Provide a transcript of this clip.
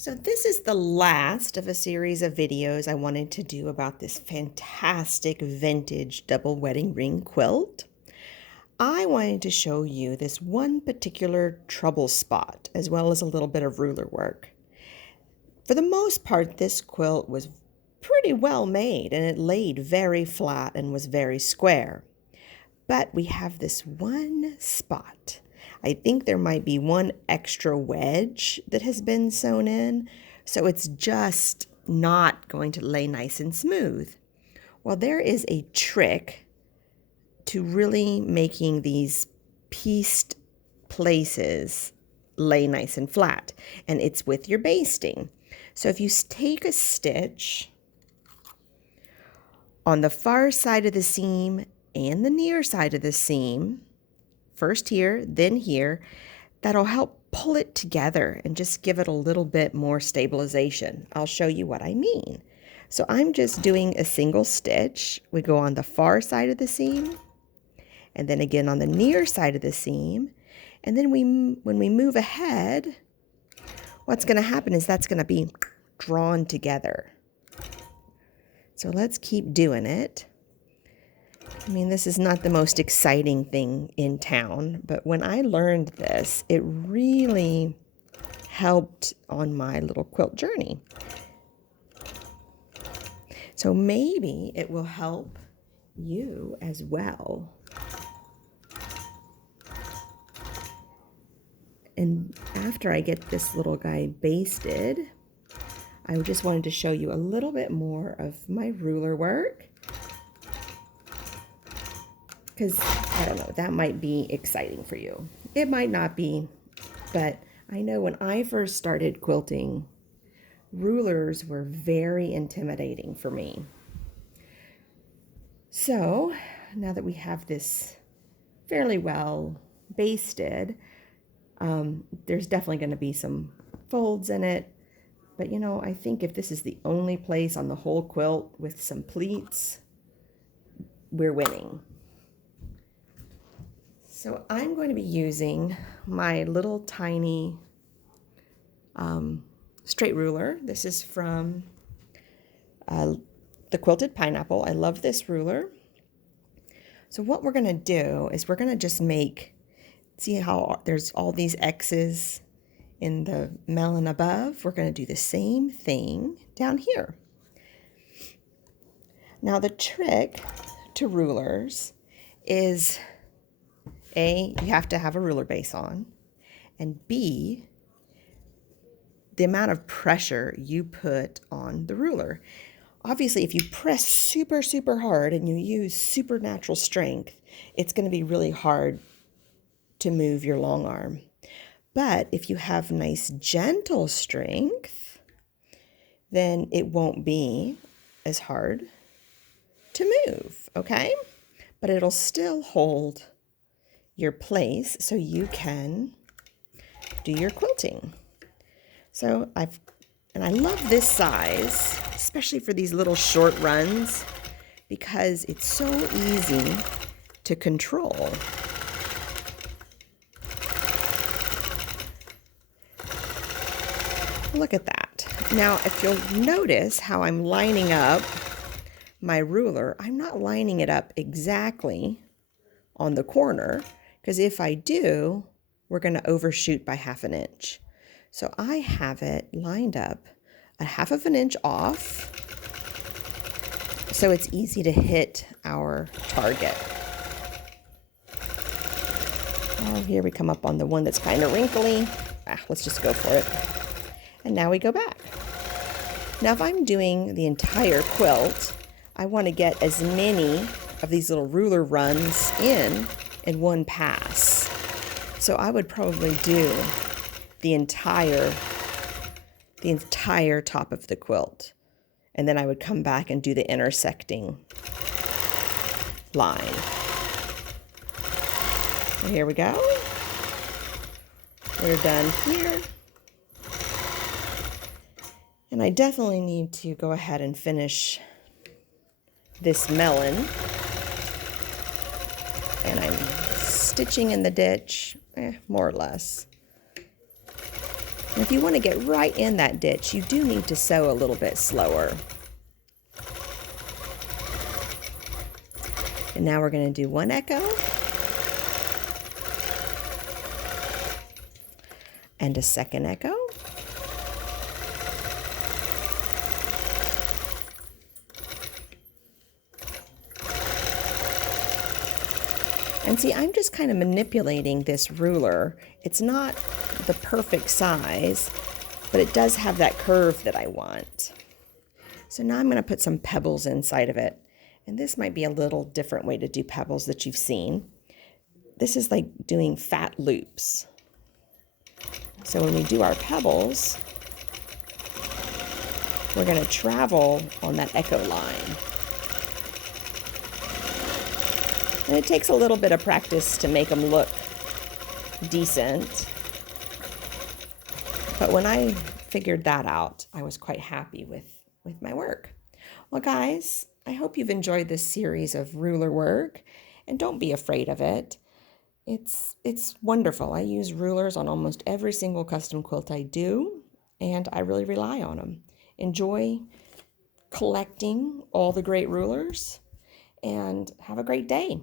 So this is the last of a series of videos I wanted to do about this fantastic vintage double wedding ring quilt. I wanted to show you this one particular trouble spot as well as a little bit of ruler work. For the most part, this quilt was pretty well made and it laid very flat and was very square. But we have this one spot. I think there might be one extra wedge that has been sewn in, so it's just not going to lay nice and smooth. Well, there is a trick to really making these pieced places lay nice and flat, and it's with your basting. So if you take a stitch on the far side of the seam and the near side of the seam, first here, then here, that'll help pull it together and just give it a little bit more stabilization. I'll show you what I mean. So I'm just doing a single stitch. We go on the far side of the seam, and then again on the near side of the seam. And then when we move ahead, what's going to happen is that's going to be drawn together. So let's keep doing it. I mean, this is not the most exciting thing in town, but when I learned this, it really helped on my little quilt journey. So maybe it will help you as well. And after I get this little guy basted, I just wanted to show you a little bit more of my ruler work. Because, I don't know, that might be exciting for you. It might not be, but I know when I first started quilting, rulers were very intimidating for me. So, now that we have this fairly well basted, there's definitely going to be some folds in it. But, you know, I think if this is the only place on the whole quilt with some pleats, we're winning. So I'm going to be using my little tiny straight ruler. This is from the Quilted Pineapple. I love this ruler. So what we're going to do is we're going to just see how there's all these X's in the melon above? We're going to do the same thing down here. Now the trick to rulers is A, you have to have a ruler base on, and B, the amount of pressure you put on the ruler. Obviously, if you press super, super hard and you use supernatural strength, it's going to be really hard to move your long arm. But if you have nice gentle strength, then it won't be as hard to move, okay? But it'll still hold your place so you can do your quilting. So I love this size, especially for these little short runs, because it's so easy to control. Look at that. Now, if you'll notice how I'm lining up my ruler, I'm not lining it up exactly on the corner, because if I do, we're going to overshoot by 1/2 inch. So I have it lined up 1/2 inch off, so it's easy to hit our target. Oh, here we come up on the one that's kind of wrinkly. Let's just go for it. And now we go back. Now if I'm doing the entire quilt, I want to get as many of these little ruler runs in one pass. So I would probably do the entire top of the quilt. And then I would come back and do the intersecting line. And here we go. We're done here. And I definitely need to go ahead and finish this melon. And I'm stitching in the ditch, more or less. And if you want to get right in that ditch, you do need to sew a little bit slower. And now we're going to do one echo and a second echo. And see, I'm just kind of manipulating this ruler. It's not the perfect size, but it does have that curve that I want. So now I'm going to put some pebbles inside of it. And this might be a little different way to do pebbles that you've seen. This is like doing fat loops. So when we do our pebbles, we're going to travel on that echo line. And it takes a little bit of practice to make them look decent. But when I figured that out, I was quite happy with my work. Well, guys, I hope you've enjoyed this series of ruler work, and don't be afraid of it. It's wonderful. I use rulers on almost every single custom quilt I do, and I really rely on them. Enjoy collecting all the great rulers, and have a great day.